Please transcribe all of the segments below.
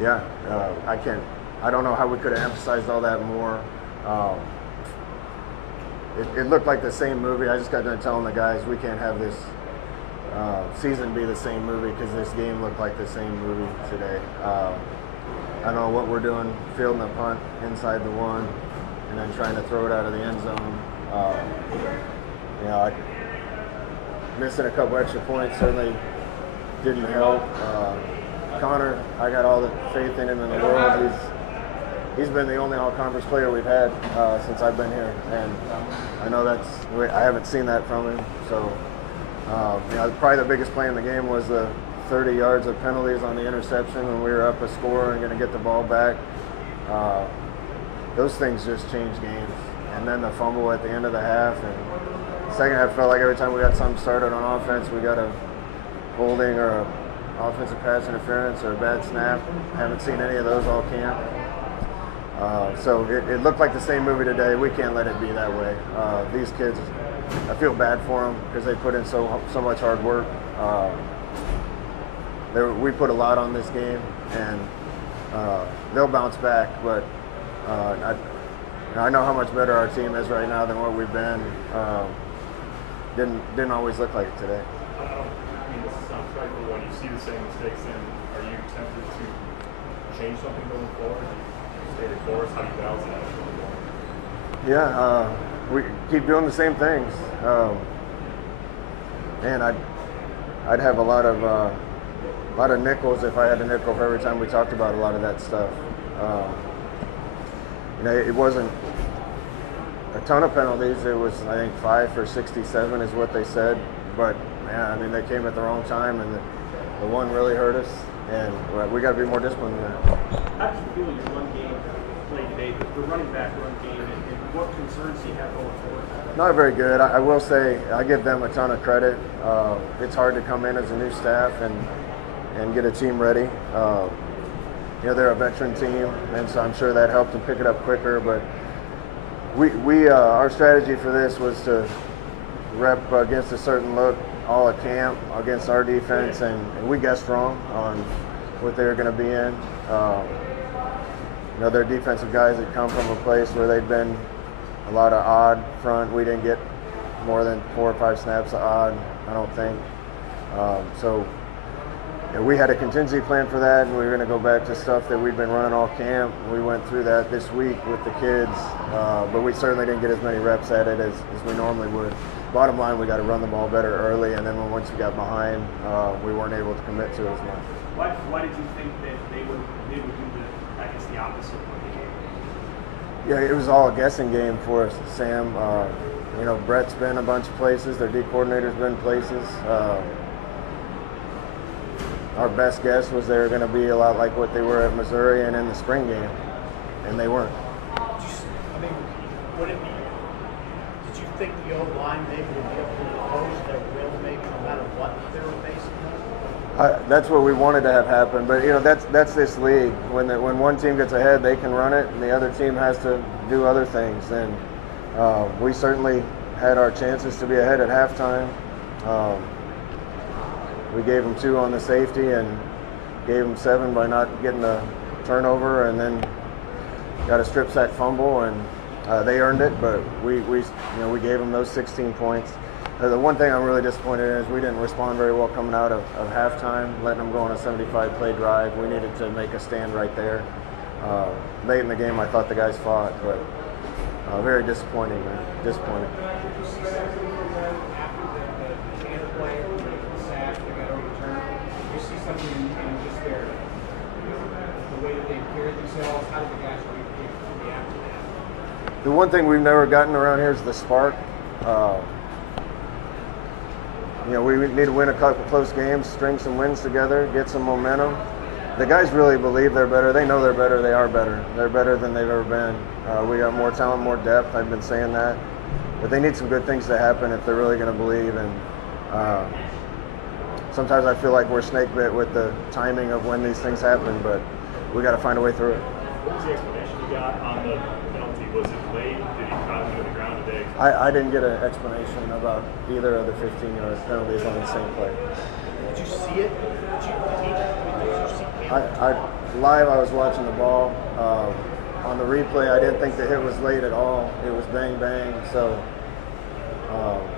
Yeah, I don't know how we could have emphasized all that more. Um, it looked like the same movie. I just got done telling the guys we can't have this season be the same movie because this game looked like the same movie today. I don't know what we're doing, fielding a punt inside the one and then trying to throw it out of the end zone. Missing a couple extra points certainly didn't help. Connor, I got all the faith in him in the world. He's been the only all-conference player we've had since I've been here, and I know I haven't seen that from him. So, probably the biggest play in the game was the 30 yards of penalties on the interception when we were up a score and going to get the ball back. Those things just change games. And then the fumble at the end of the half, and the second half felt like every time we got something started on offense, we got a holding or a offensive pass interference or a bad snap. Haven't seen any of those all camp. So it looked like the same movie today. We can't let it be that way. These kids, I feel bad for them because they put in so much hard work. We put a lot on this game, and they'll bounce back. But I know how much better our team is right now than what we've been. Didn't always look like it today. I mean, this sounds frightful. When you see the same mistakes, then are you tempted to change something going forward? Stay the course? How do you balance that going forward? Yeah, we keep doing the same things. And I'd have a lot of nickels if I had a nickel for every time we talked about a lot of that stuff. It wasn't a ton of penalties. It was, I think, 5 for 67 is what they said. But man, I mean, they came at the wrong time, and the one really hurt us. And we got to be more disciplined than that. How did you feel your run game played today? The running back run game, and what concerns do you have going forward? Not very good. I will say I give them a ton of credit. It's hard to come in as a new staff and get a team ready. They're a veteran team, and so I'm sure that helped them pick it up quicker. But our strategy for this was to rep against a certain look all at camp against our defense, and we guessed wrong on what they were going to be in. They're defensive guys that come from a place where they've been a lot of odd front. We didn't get more than 4 or 5 snaps of odd, I don't think. We had a contingency plan for that, and we were going to go back to stuff that we've been running all camp. We went through that this week with the kids, but we certainly didn't get as many reps at it as we normally would. Bottom line, we got to run the ball better early, and then once we got behind, we weren't able to commit to it as much. Why did you think that they would do the opposite? Yeah, it was all a guessing game for us, Sam. Brett's been a bunch of places. Their D coordinator's been places. Our best guess was they were going to be a lot like what they were at Missouri and in the spring game, and they weren't. I mean, did you think the old line maybe would be able to impose their will maybe no matter what they were facing? That's what we wanted to have happen, but that's this league. When one team gets ahead, they can run it, and the other team has to do other things. And we certainly had our chances to be ahead at halftime. We gave them 2 on the safety and gave them 7 by not getting the turnover, and then got a strip sack fumble, and they earned it. But we gave them those 16 points. The one thing I'm really disappointed in is we didn't respond very well coming out of halftime, letting them go on a 75-play drive. We needed to make a stand right there. Late in the game, I thought the guys fought, but very disappointing, man. Disappointing. The one thing we've never gotten around here is the spark. We need to win a couple close games, string some wins together, get some momentum. The guys really believe they're better. They know they're better. They are better. They're better than they've ever been. We got more talent, more depth. I've been saying that. But they need some good things to happen if they're really going to believe. And sometimes I feel like we're snake bit with the timing of when these things happen, but we got to find a way through it. What was the explanation you got on the penalty? Was it late? Did he pound him to the ground today? I didn't get an explanation about either of the 15-yard penalties on the same play. Did you see it? Did you see live, I was watching the ball. On the replay, I didn't think the hit was late at all. It was bang bang. So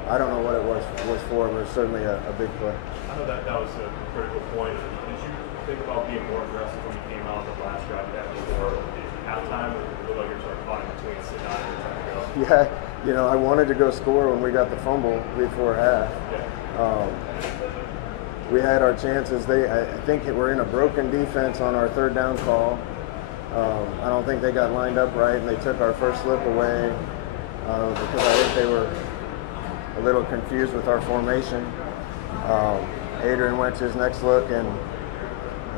I don't know what it was for, but it's certainly a big play. I know that was a critical point. Did you think about being more aggressive when you came out the last drive you had before halftime, or did it look like you were sort of caught in between sitting down and trying to go? Yeah, I wanted to go score when we got the fumble before half. Yeah. We had our chances. I think we're in a broken defense on our third down call. I don't think they got lined up right, and they took our first slip away because I think they were a little confused with our formation. Adrian went to his next look, and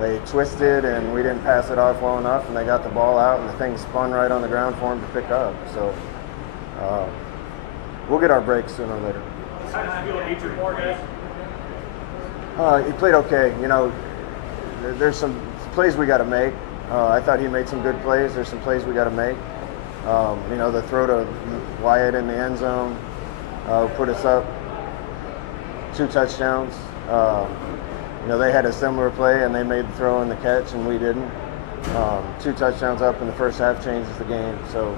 they twisted, and we didn't pass it off well enough, and they got the ball out, and the thing spun right on the ground for him to pick up. So we'll get our breaks sooner or later. How did you feel Adrian Morgan? He played okay. There's some plays we got to make. I thought he made some good plays. There's some plays we got to make. The throw to Wyatt in the end zone put us up 2 touchdowns. They had a similar play, and they made the throw and the catch, and we didn't. 2 touchdowns up in the first half changes the game. So,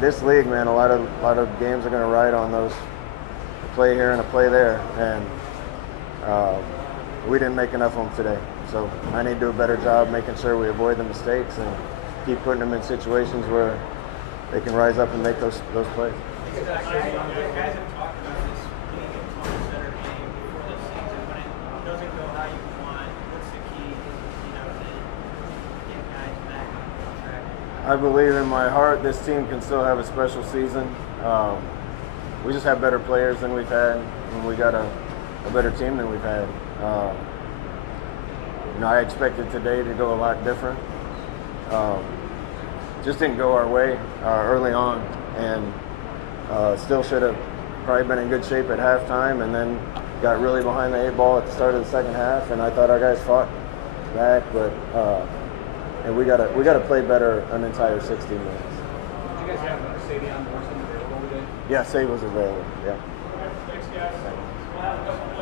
this league, man, a lot of games are going to ride on those a play here and a play there, and we didn't make enough of them today. So I need to do a better job making sure we avoid the mistakes and keep putting them in situations where they can rise up and make those plays. You guys have talked about this being a tone setter game before the season. When it doesn't go how you want, what's the key to get guys back on track? I believe in my heart this team can still have a special season. We just have better players than we've had, and we got a better team than we've had. I expected today to go a lot different. Just didn't go our way early on, and still should have probably been in good shape at halftime, and then got really behind the 8 ball at the start of the second half, and I thought our guys fought back, but and we gotta play better an entire 60 minutes. Did you guys have Savion Morrison available today? Yeah, Save was available. Yeah. Thanks, guys. We'll have a couple